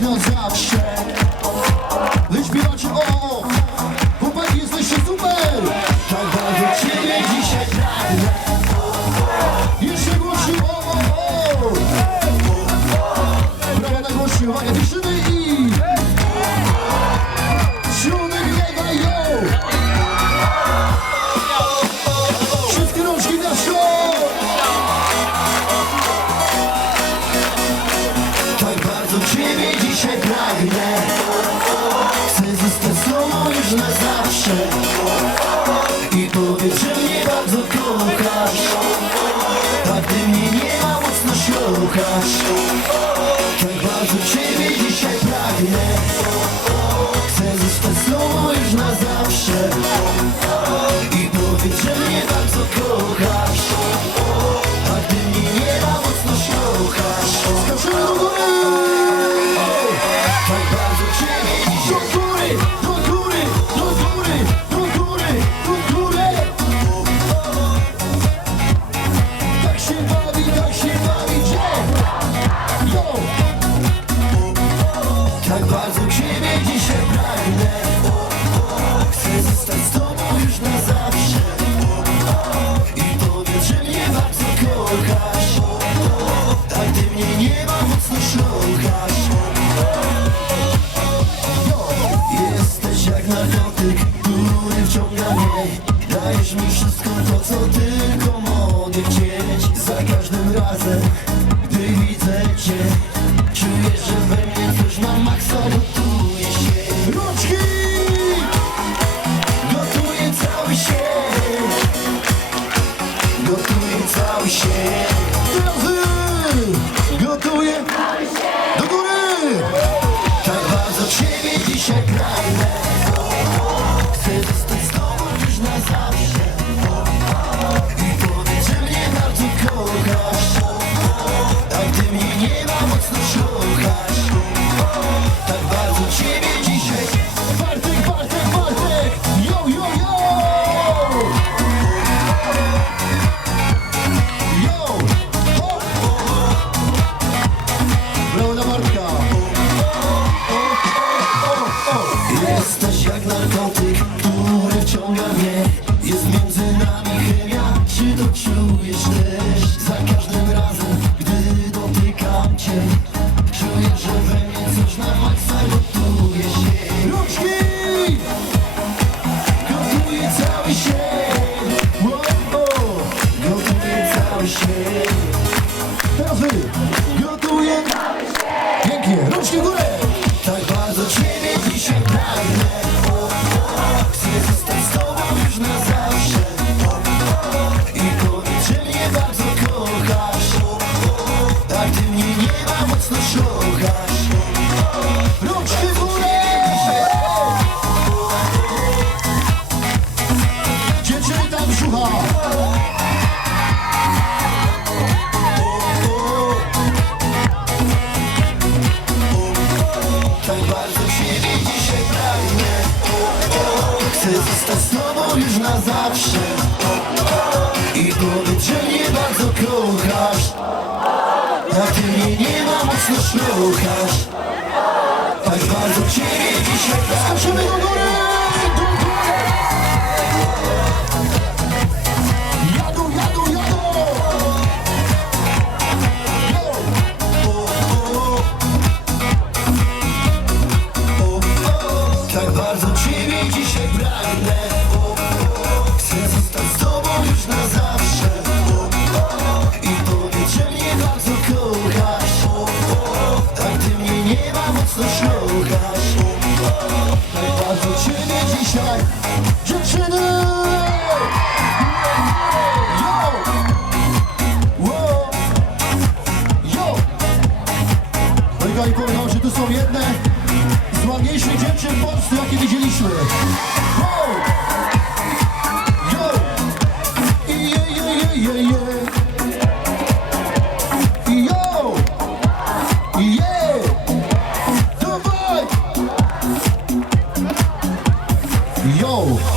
não avós. Dzisiaj pragnę. Chcę zostać z Tobą już na zawsze. I powiedz, że mnie bardzo kochasz. A gdy mnie nie ma, mocno śluchasz Tak bardzo Ciebie dzisiaj pragnę. Chcę zostać z Tobą już na zawsze. I powiedz, że mnie bardzo kochasz. A gdy mnie nie ma, mocno szlochasz Jesteś jak narkotyk, który wciąga mnie. Dajesz mi wszystko to, co tylko razem, gdy widzę Cię. Czuję, że we mnie coś na maksa. Gotuje się. Rączki! Gotuje cały świat. Gotuje cały świat. Razy! Gotuje do góry! Tak bardzo Ciebie dzisiaj pragnę narkotyk, który wciąga mnie. Jest między nami chemia, czy to czujesz też? Za każdym razem, gdy dotykam Cię Czuję, że we mnie coś na już na zawsze. I powiedz, że mnie bardzo kochasz. A Ty mnie nie ma, mocno szlochasz Tak bardzo Ciebie dzisiaj Skoczymy No i że tu są jedne z ładniejszych dziewczyn w Polsce, jakie widzieliśmy. Wow! Yo! I je, je, je, je, je. Yo!